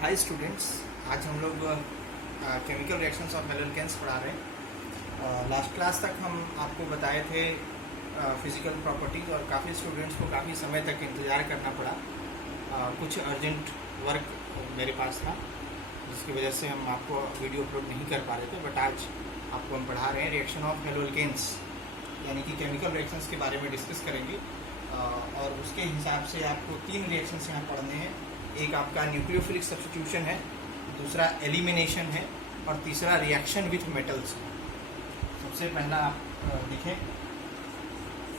Hi students, आज हम लोग केमिकल रिएक्शंस ऑफ एल्केन्स पढ़ा रहे हैं। लास्ट क्लास तक हम आपको बताए थे फिज़िकल प्रॉपर्टीज़ और काफ़ी स्टूडेंट्स को काफ़ी समय तक इंतज़ार करना पड़ा। कुछ अर्जेंट वर्क मेरे पास था जिसकी वजह से हम आपको वीडियो अपलोड नहीं कर पा रहे थे, बट आज आपको हम पढ़ा रहे हैं रिएक्शन ऑफ एल्केन्स, यानी कि केमिकल रिएक्शंस के बारे में डिस्कस करेंगे। और उसके हिसाब से आपको 3 रिएक्शंस यहाँ पढ़ने हैं। एक आपका न्यूक्लियोफिलिक सब्स्टिट्यूशन है, दूसरा एलिमिनेशन है और तीसरा रिएक्शन विथ मेटल्स। सबसे पहला आप देखें,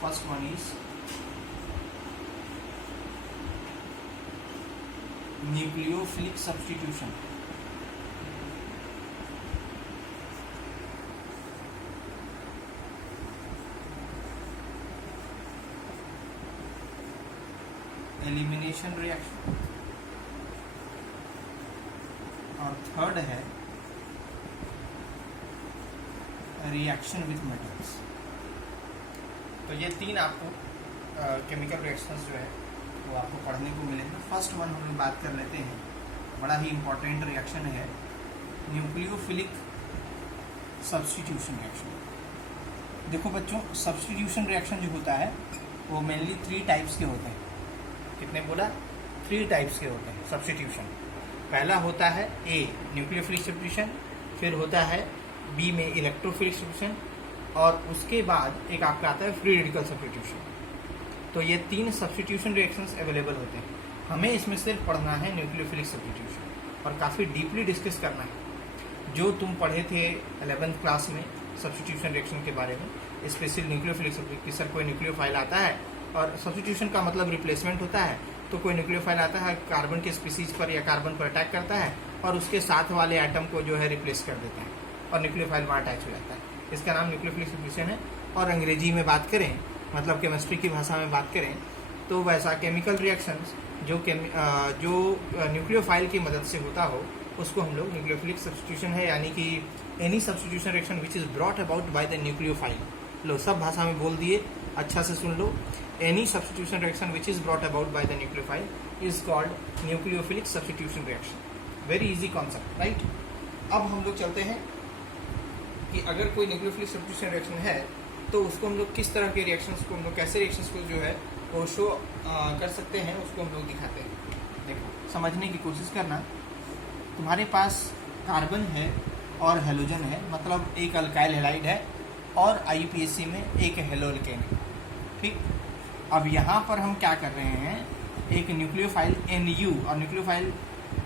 first one is nucleophilic substitution. Elimination reaction और थर्ड है रिएक्शन विथ मेटल्स। तो ये 3 आपको केमिकल रिएक्शंस जो है वो आपको पढ़ने को मिलेंगे। फर्स्ट वन हम लोग बात कर लेते हैं, बड़ा ही इम्पोर्टेंट रिएक्शन है न्यूक्लियोफिलिक सब्स्टिट्यूशन रिएक्शन। देखो बच्चों, सब्स्टिट्यूशन रिएक्शन जो होता है वो मेनली 3 टाइप्स के होते हैं। कितने बोला? 3 टाइप्स के होते हैं सब्स्टिट्यूशन। पहला होता है ए न्यूक्लियोफिलिक सब्स्टिट्यूशन, फिर होता है बी में इलेक्ट्रोफिलिक सब्स्टिट्यूशन और उसके बाद एक आपका आता है फ्री रेडिकल सब्स्टिट्यूशन। तो ये 3 सब्स्टिट्यूशन रिएक्शंस अवेलेबल होते हैं। हमें इसमें सिर्फ पढ़ना है न्यूक्लियोफिलिक सब्स्टिट्यूशन और काफ़ी डीपली डिस्कस करना है। जो तुम पढ़े थे 11th क्लास में सब्स्टिट्यूशन रिएक्शन के बारे में, स्पेशली न्यूक्लियोफिलिक सब्स्टिट्यूशन की, सर कोई न्यूक्लियोफाइल आता है और सब्स्टिट्यूशन का मतलब रिप्लेसमेंट होता है। तो कोई न्यूक्लियोफाइल आता है, कार्बन के स्पीसीज पर या कार्बन पर अटैक करता है और उसके साथ वाले एटम को जो है रिप्लेस कर देता है और न्यूक्लियोफाइल वहाँ अटैच हो जाता है। इसका नाम न्यूक्लियोफिलिक सब्स्टिट्यूशन है। और अंग्रेजी में बात करें, मतलब केमिस्ट्री की भाषा में बात करें, तो वैसा केमिकल रिएक्शंस जो न्यूक्लियोफाइल की मदद से होता हो उसको हम लोग न्यूक्लियोफिलिक सब्स्टिट्यूशन है, यानी कि any substitution reaction which is brought about by the nucleophile. लो, सब भाषा में बोल दिए, अच्छा से सुन लो। Any substitution reaction which is brought about by the nucleophile is called nucleophilic substitution reaction. Very easy concept, right. अब हम लोग चलते हैं कि अगर कोई न्यूक्लियोफिलिक सब्स्टिट्यूशन रिएक्शन है तो उसको हम लोग किस तरह के रिएक्शंस को, हम लोग कैसे रिएक्शंस को जो है वो शो कर सकते हैं, उसको हम लोग दिखाते हैं। देखो, समझने की कोशिश करना। तुम्हारे पास कार्बन है और हेलोजन है, मतलब एक अल्काइल हैलाइड है और IUPAC में एक हेलोअल्केन है, ठीक। अब यहाँ पर हम क्या कर रहे हैं, एक न्यूक्लियोफाइल NU, और न्यूक्लियोफाइल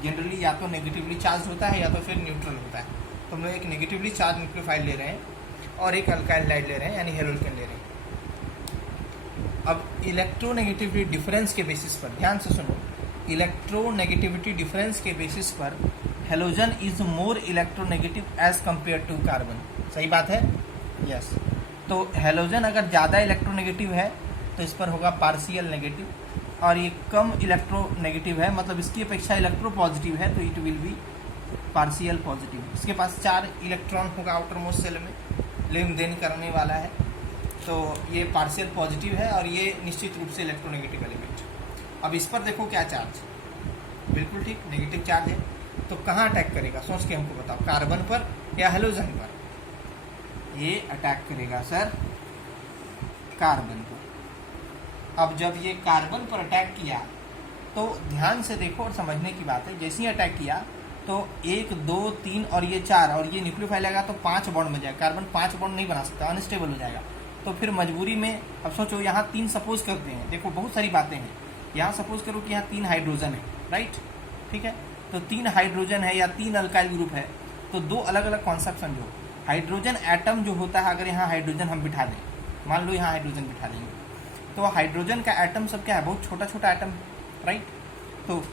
जनरली या तो नेगेटिवली चार्ज होता है या तो फिर न्यूट्रल होता है। तो हम लोग एक नेगेटिवली चार्ज न्यूक्लियोफाइल ले रहे हैं और एक अल्काइल हैलाइड ले रहे हैं, यानी हेलोअल्केन ले रहे हैं। अब इलेक्ट्रोनेगेटिविटी डिफरेंस के बेसिस पर, ध्यान से सुनो, इलेक्ट्रोनेगेटिविटी डिफरेंस के बेसिस पर halogen is more electronegative as compare to carbon. सही बात है? यस। तो हेलोजन अगर ज़्यादा इलेक्ट्रोनेगेटिव है तो इस पर होगा पार्शियल नेगेटिव, और ये कम इलेक्ट्रोनेगेटिव है, मतलब इसकी अपेक्षा इलेक्ट्रो पॉजिटिव है, तो it will be partial positive. इसके पास 4 इलेक्ट्रॉन होगा आउटर मोस्ट सेल में, लेन देन करने वाला है, तो ये पार्शियल पॉजिटिव है और ये निश्चित रूप से इलेक्ट्रोनेगेटिव एलिमेंट। अब इस पर देखो क्या चार्ज, बिल्कुल ठीक, नेगेटिव चार्ज है। तो कहाँ अटैक करेगा, सोच के हमको बताओ, कार्बन पर या हेलोजन पर? ये अटैक करेगा सर कार्बन पर। अब जब ये कार्बन पर अटैक किया तो ध्यान से देखो और समझने की बात है, जैसे ही अटैक किया तो 1 2 3 और ये 4, और ये न्यूक्लियोफाइल आएगा तो 5 बॉन्ड बन जाएगा। कार्बन 5 बॉन्ड नहीं बना सकता, अनस्टेबल हो जाएगा। तो फिर मजबूरी में, अब सोचो यहाँ 3 सपोज करते हैं, देखो बहुत सारी बातें हैं। यहाँ सपोज करो कि यहाँ 3 हाइड्रोजन है, राइट, ठीक है। तो 3 हाइड्रोजन है या 3 अल्काइल ग्रुप है, तो 2 अलग अलग कॉन्सेप्ट समझो। हाइड्रोजन एटम जो होता है, अगर यहाँ हाइड्रोजन हम बिठा दें, मान लो यहाँ हाइड्रोजन बिठा देंगे, तो हाइड्रोजन का एटम सब क्या है, बहुत छोटा छोटा एटम, राइट। तो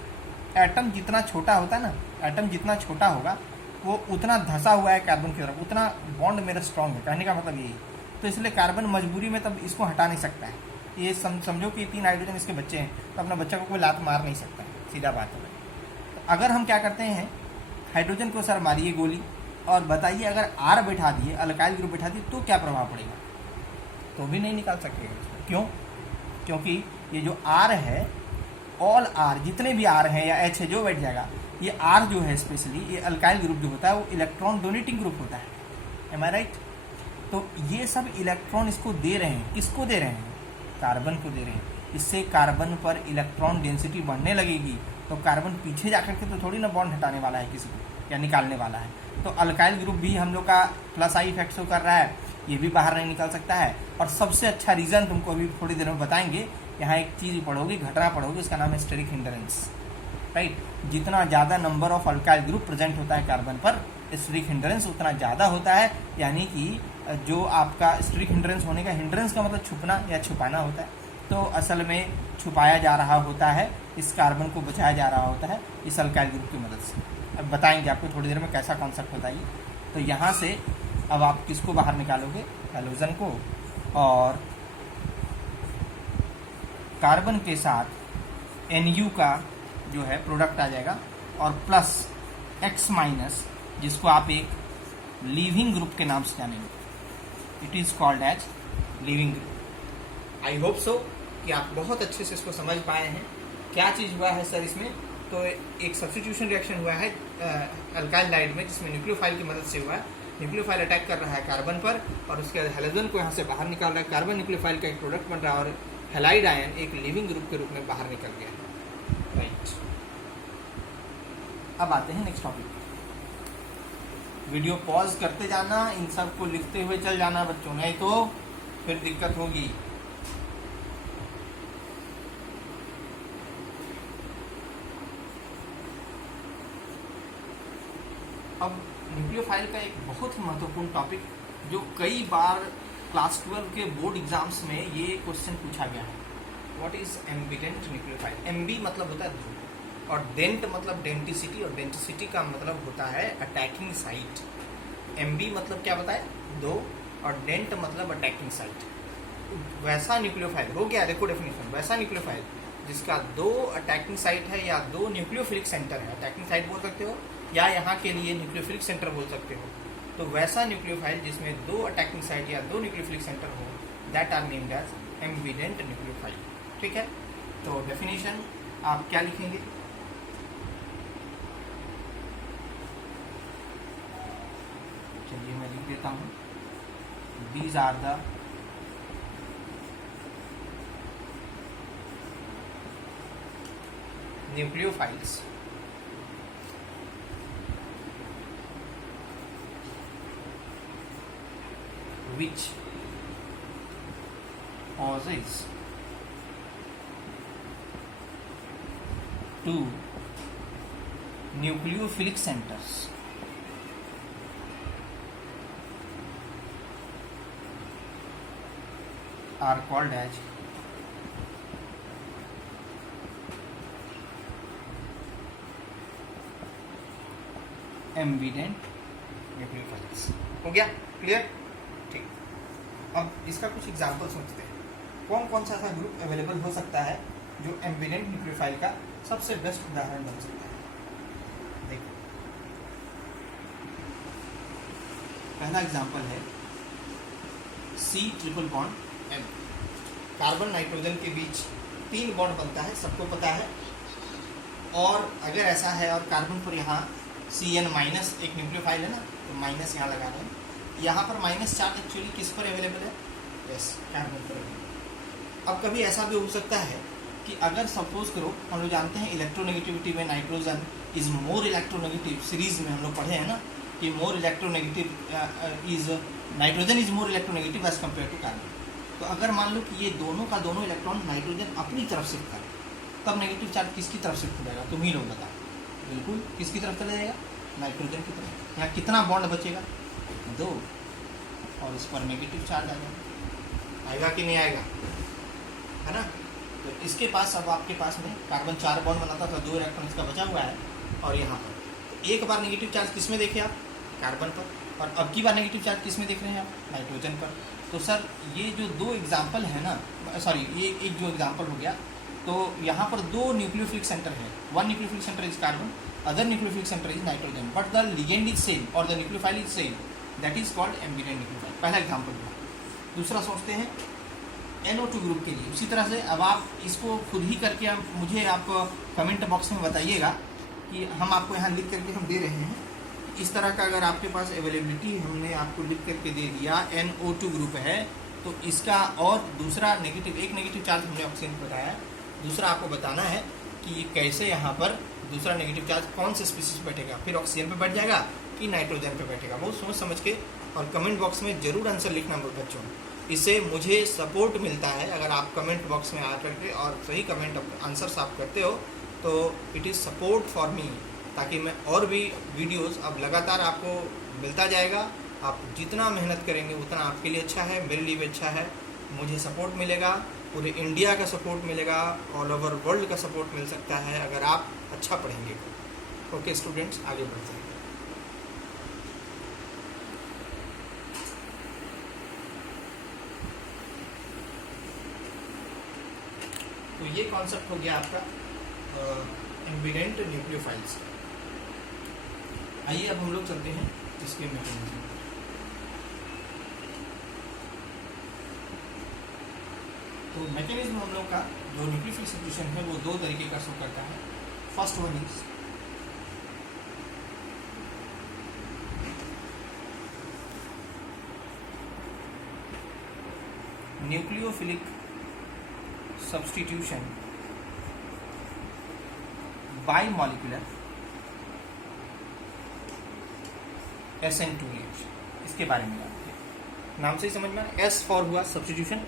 एटम जितना छोटा होता है ना, एटम जितना छोटा होगा वो उतना धंसा हुआ है कार्बन की तरफ, उतना बॉन्ड मेरा स्ट्रॉन्ग है, कहने का मतलब यही। तो इसलिए कार्बन मजबूरी में तब इसको हटा नहीं सकता है। ये समझो कि 3 हाइड्रोजन इसके बच्चे हैं, तो अपना बच्चा को कोई लात मार नहीं सकता है, सीधा बात है। तो अगर हम क्या करते हैं, हाइड्रोजन को सर मारिए गोली, और बताइए अगर R बैठा दिए, अल्काइल ग्रुप बैठा दिए, तो क्या प्रभाव पड़ेगा? तो भी नहीं निकाल सकेगा। क्यों? क्योंकि ये जो R है, ऑल R, जितने भी R हैं या H है, जो बैठ जाएगा ये R जो है स्पेशली, ये अल्काइल ग्रुप जो होता है वो इलेक्ट्रॉन डोनेटिंग ग्रुप होता है, एम आई राइट। तो ये सब इलेक्ट्रॉन इसको दे रहे हैं, किसको दे रहे हैं? कार्बन को दे रहे हैं। इससे कार्बन पर इलेक्ट्रॉन डेंसिटी बढ़ने लगेगी, तो कार्बन पीछे जाकर के तो थोड़ी ना बॉन्ड हटाने वाला है किसी को, या निकालने वाला है। तो अल्काइल ग्रुप भी हम लोग का प्लस आई इफेक्ट शो कर रहा है, ये भी बाहर नहीं निकल सकता है। और सबसे अच्छा रीज़न तुमको अभी थोड़ी देर में बताएंगे। यहाँ एक चीज़ पढ़ोगे, घटना पढ़ोगे, उसका नाम है स्टेरिक हिंडरेंस, राइट। जितना ज़्यादा number of alkyl group present होता है कार्बन पर, स्टेरिक हिंडरेंस उतना ज़्यादा होता है। यानी कि जो आपका स्टेरिक हिंडरेंस होने का, हिंडरेंस का मतलब छुपना या छुपाना होता है, तो असल में छुपाया जा रहा होता है, इस कार्बन को बचाया जा रहा होता है इस अल्काइल ग्रुप की मदद से। अब बताएंगे आपको थोड़ी देर में कैसा कॉन्सेप्ट होता है ये। तो यहाँ से अब आप किसको बाहर निकालोगे? हैलोजन को, और कार्बन के साथ NU का जो है प्रोडक्ट आ जाएगा, और प्लस X माइनस, जिसको आप एक लीविंग ग्रुप के नाम से जानेंगे। It is called as leaving group. I hope so कि आप बहुत अच्छे से इसको समझ पाए हैं। क्या चीज़ हुआ है सर इसमें? तो एक सब्स्टिट्यूशन रिएक्शन हुआ है अल्काइल लाइड में, जिसमें न्यूक्लियोफाइल की मदद से हुआ है। न्यूक्लियोफाइल अटैक कर रहा है कार्बन पर, और उसके बाद हैलोजन को यहाँ से बाहर निकाल रहा है। कार्बन न्यूक्लियोफाइल का एक प्रोडक्ट बन रहा है, और हैलाइड आयन एक लिविंग ग्रुप के रूप में बाहर निकल गया है, राइट। अब आते हैं नेक्स्ट टॉपिक। वीडियो पॉज करते जाना, इन सब को लिखते हुए चल जाना बच्चों, नहीं तो फिर दिक्कत होगी। अब न्यूक्लियोफाइल का एक बहुत ही महत्वपूर्ण टॉपिक, जो कई बार क्लास 12 के बोर्ड एग्जाम्स में ये क्वेश्चन पूछा गया है। What is ambident nucleophile? Ambi मतलब होता है दो, और डेंट मतलब डेंटिसिटी, और डेंटिसिटी का मतलब होता है अटैकिंग साइट। एम्बी मतलब क्या बताए? दो, और डेंट मतलब अटैकिंग साइट। वैसा न्यूक्लियोफाइल हो गया, देखो डेफिनेशन, वैसा न्यूक्लियोफाइल जिसका दो अटैकिंग साइट है या दो न्यूक्लियोफिलिक सेंटर है, अटैकिंग साइट बोल सकते हो या यहाँ के लिए न्यूक्लियोफिलिक सेंटर बोल सकते हो। तो वैसा न्यूक्लियोफाइल जिसमें दो अटैकिंग साइट या दो न्यूक्लियोफिलिक सेंटर हो, that are named as ambident nucleophile. ठीक है, तो डेफिनेशन आप क्या लिखेंगे? चलिए मैं लिख देता हूँ, these are the nucleophiles which possess two nucleophilic centers are called as ambident nucleophiles. हो गया क्लियर? ठीक। अब इसका कुछ एग्जाम्पल सोचते हैं, कौन कौन सा ऐसा ग्रुप अवेलेबल हो सकता है जो एम्बिडेंट न्यूक्लियोफाइल का सबसे बेस्ट उदाहरण बन सकता है। देखो, पहला एग्जाम्पल है C triple bond M। Carbon nitrogen के बीच 3 बॉन्ड बनता है, सबको पता है। और अगर ऐसा है और कार्बन पर यहाँ CN माइनस एक न्यूक्लियोफाइल है ना, तो माइनस यहाँ लगा रहे हैं। यहाँ पर माइनस चार्ज एक्चुअली किस पर अवेलेबल है? यस, कार्बन पर अवेलेबल। अब कभी ऐसा भी हो सकता है कि अगर सपोज करो, हम लोग जानते हैं इलेक्ट्रोनेगेटिविटी में nitrogen is more electronegative, series में हम लोग पढ़े हैं ना कि more electronegative is nitrogen is more electronegative as compare to carbon. तो अगर मान लो कि ये दोनों का दोनों इलेक्ट्रॉन नाइट्रोजन अपनी तरफ शिफ्ट करे, तब नेगेटिव चार्ज किसकी तरफ शिफ्ट हो जाएगा? तुम ही लोग बताओ। बिल्कुल किसकी तरफ चला जाएगा? नाइट्रोजन की तरफ। यहाँ कितना बॉन्ड बचेगा? 2, और इस पर नेगेटिव चार्ज आ जाएगा। आएगा कि नहीं आएगा? है ना। तो इसके पास, अब आपके पास में कार्बन 4 बॉन्ड बनाता था, 2 इलेक्ट्रॉन इसका बचा हुआ है, और यहाँ पर एक बार नेगेटिव चार्ज किस में देखे आप? कार्बन पर। और अब की बार नेगेटिव चार्ज किस में देख रहे हैं आप? नाइट्रोजन पर। तो सर ये जो 2 एग्जाम्पल है ना, सॉरी ये एक जो एग्जाम्पल हो गया, तो यहाँ पर 2 न्यूक्लियोफिलिक सेंटर है। 1 nucleophilic centre is carbon, other nucleophilic centre is nitrogen, but the ligand is same और the nucleophile is same, that is called ambident nucleophile. पहला एग्जाम्पल हुआ। दूसरा सोचते हैं NO2 ग्रुप के लिए। उसी तरह से अब आप इसको खुद ही करके मुझे आप कमेंट बॉक्स में बताइएगा कि हम आपको यहाँ लिख करके हम दे रहे हैं, इस तरह का अगर आपके पास अवेलेबिलिटी हमने आपको लिख करके दे दिया NO2 ग्रुप है, तो इसका और दूसरा नेगेटिव, एक नेगेटिव चार्ज हमने ऑक्सीजन पर बताया, दूसरा आपको बताना है कि ये कैसे यहाँ पर दूसरा नेगेटिव चार्ज कौन से स्पीसीज पे बैठेगा, फिर ऑक्सीजन पे बैठ जाएगा कि नाइट्रोजन पे बैठेगा। बहुत सोच समझ के और कमेंट बॉक्स में ज़रूर आंसर लिखना बच्चों, इससे मुझे सपोर्ट मिलता है। अगर आप कमेंट बॉक्स में आ करके और सही कमेंट आंसर्स आप करते हो तो it is support for me, ताकि मैं और भी वीडियोस अब लगातार आपको मिलता जाएगा। आप जितना मेहनत करेंगे उतना आपके लिए अच्छा है, मेरे लिए भी अच्छा है, मुझे सपोर्ट मिलेगा, पूरे इंडिया का सपोर्ट मिलेगा, ऑल ओवर वर्ल्ड का सपोर्ट मिल सकता है अगर आप अच्छा पढ़ेंगे। ओके स्टूडेंट्स, आगे बढ़ते हैं। तो ये कॉन्सेप्ट हो गया आपका एम्बिडेंट न्यूक्लियोफाइल्स। आइए अब हम लोग चलते हैं इसके मैकेनिज्म। तो मैकेनिज्म हम लोग का जो न्यूक्लियोफिल सब्स्टिट्यूशन है वो दो तरीके का शो करता है। First one is nucleophilic substitution bye molecular SN2H। इसके बारे में जानते हैं, नाम से ही समझ में आया। S फॉर हुआ सब्स्टिट्यूशन,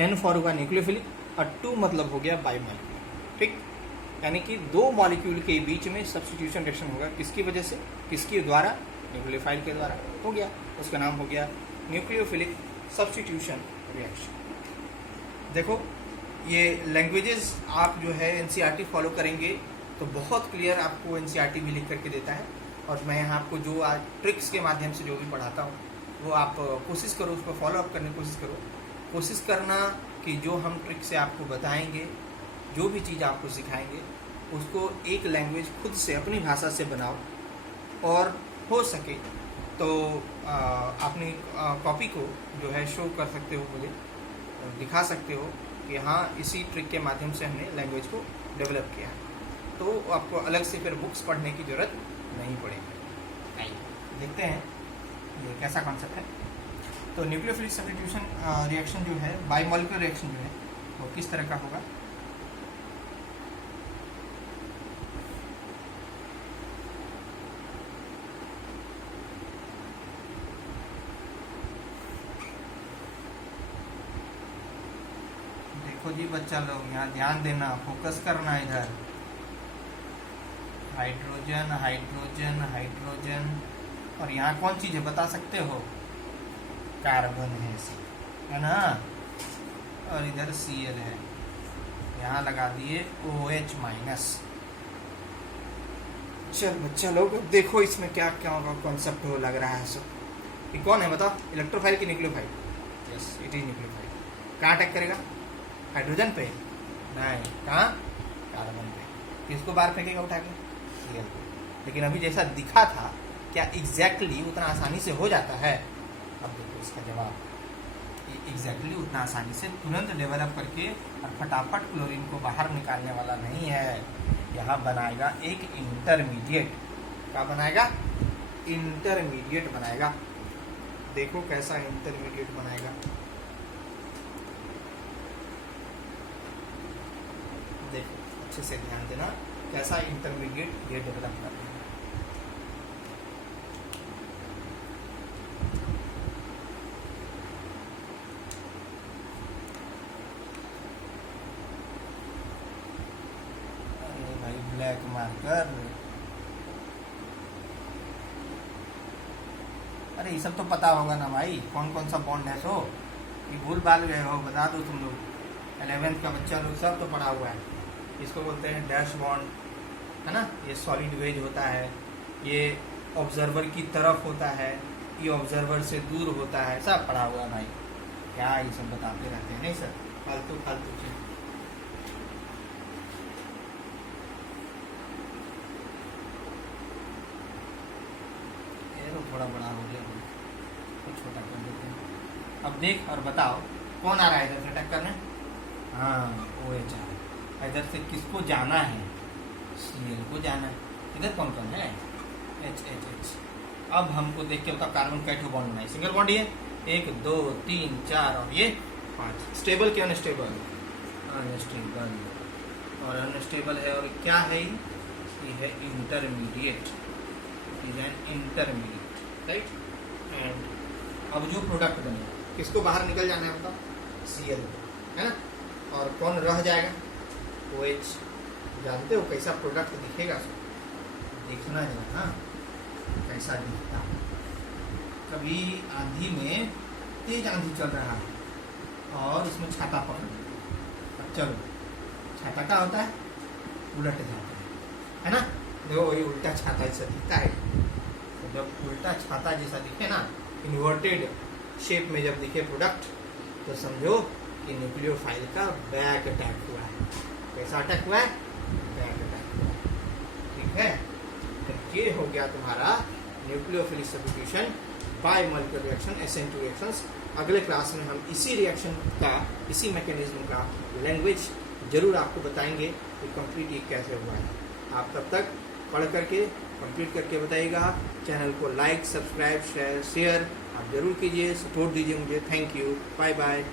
N फॉर हुआ न्यूक्लियोफिलिक और 2 मतलब हो गया बाय मॉलिक्यूलर। ठीक, यानी कि दो मॉलिक्यूल के बीच में सब्स्टिट्यूशन रिएक्शन होगा। किसकी वजह से, किसके द्वारा, न्यूक्लियोफाइल के द्वारा हो गया, उसका नाम हो गया न्यूक्लियोफिलिक सब्स्टिट्यूशन रिएक्शन। देखो ये लैंग्वेजेस आप जो है NCERT फॉलो करेंगे तो बहुत क्लियर आपको NCERT भी लिख करके देता है, और मैं यहाँ आपको जो आज ट्रिक्स के माध्यम से जो भी पढ़ाता हूँ वो आप कोशिश करो, उसको फॉलो अप करने की कोशिश करो। कोशिश करना कि जो हम ट्रिक से आपको बताएंगे, जो भी चीज़ आपको सिखाएंगे, उसको एक लैंग्वेज खुद से अपनी भाषा से बनाओ, और हो सके तो अपनी कॉपी को जो है शो कर सकते हो, मुझे दिखा सकते हो कि हाँ इसी ट्रिक के माध्यम से हमने लैंग्वेज को डेवलप किया है, तो आपको अलग से फिर बुक्स पढ़ने की ज़रूरत नहीं पड़ेगी। आइए देखते हैं ये कैसा कॉन्सेप्ट है। तो न्यूक्लियोफिलिक सब्स्टिट्यूशन रिएक्शन जो है, बायमॉलिक्यूलर रिएक्शन जो है, वो किस तरह का होगा। देखो जी बच्चा लोग, यहाँ ध्यान देना, फोकस करना इधर। हाइड्रोजन हाइड्रोजन हाइड्रोजन, और यहाँ कौन चीज़ है बता सकते हो, कार्बन है, है ना, और इधर Cl है, यहाँ लगा दिए OH माइनस। चल बच्चा लोग देखो इसमें क्या क्या कॉन्सेप्ट हो लग रहा है सब। ये कौन है बताओ, इलेक्ट्रोफाइल की nucleophile? Yes it is nucleophile. कहाँ अटैक करेगा, हाइड्रोजन पे? नहीं, कहाँ, कार्बन पे। किसको बाहर फेंकेगा उठा के, Cl पे। लेकिन अभी जैसा दिखा था, क्या एग्जैक्टली उतना आसानी से हो जाता है? अब देखो इसका जवाब, ये एग्जैक्टली उतना आसानी से तुरंत डेवलप करके और फटाफट क्लोरीन को बाहर निकालने वाला नहीं है। यहाँ बनाएगा एक इंटरमीडिएट। क्या बनाएगा, इंटरमीडिएट बनाएगा। देखो कैसा इंटरमीडिएट बनाएगा, देखो अच्छे से ध्यान देना कैसा इंटरमीडिएट ये डेवलप कर रहे हैं। अरे भाई ब्लैक मार्कर, अरे ये सब तो पता होगा ना भाई, कौन कौन सा बॉन्ड है। सो ये भूल भाल गए हो, बता दो तुम लोग, 11th का बच्चा लोग सब तो पढ़ा हुआ है। इसको बोलते हैं डैश बॉन्ड, है ना, ये सॉलिड वेज होता है, ये ऑब्जर्वर की तरफ होता है, ये ऑब्जर्वर से दूर होता है, सब पढ़ा हुआ है भाई। क्या ये सब बताते रहते हैं, नहीं सर, फालतू फालतू चीज। थोड़ा बड़ा हो गया, तो छोटा कर देते हैं। अब देख और बताओ कौन आ रहा है इधर से अटैक करने। हाँ OH आ रहा है। इधर से किसको जाना है, Cl को जाना है। इधर कौन कौन है, एच एच एच। अब हमको देख के बताओ कार्बन का 2 बॉन्ड बनाए, सिंगल बॉन्ड ये 1 2 3 4 और ये 5। स्टेबल क्या अनस्टेबल, अनस्टेबल, और अनस्टेबल है और क्या है ये है intermediate, is an intermediate, right. And अब जो प्रोडक्ट बने किसको बाहर निकल जाना है बताओ, Cl है ना, और कौन रह जाएगा, OH। जानते हो कैसा प्रोडक्ट दिखेगा, देखना है हाँ कैसा दिखता। कभी आंधी में तेज आंधी चल रहा है और उसमें छाता पकड़, अब चलो छाता क्या होता है, उलट जाता है ना, देखो वही उल्टा छाता जैसा दिखता है। तो जब उल्टा छाता जैसा दिखे ना, इन्वर्टेड शेप में जब दिखे प्रोडक्ट, तो समझो कि न्यूक्लियोफाइल का बैक अटैक हुआ है। कैसा अटैक हुआ है, बैक अटैक हुआ है, ठीक है। तो ये हो गया तुम्हारा nucleophilic substitution bye molecular reaction, SN2 reactions. अगले क्लास में हम इसी रिएक्शन का, इसी मैकेनिज्म का लैंग्वेज जरूर आपको बताएंगे कि कंप्लीट ये कैसे हुआ है। आप तब तक पढ़ करके कंप्लीट करके बताइएगा। चैनल को लाइक, सब्सक्राइब, शेयर आप जरूर कीजिए, सपोर्ट दीजिए मुझे। Thank you, bye bye.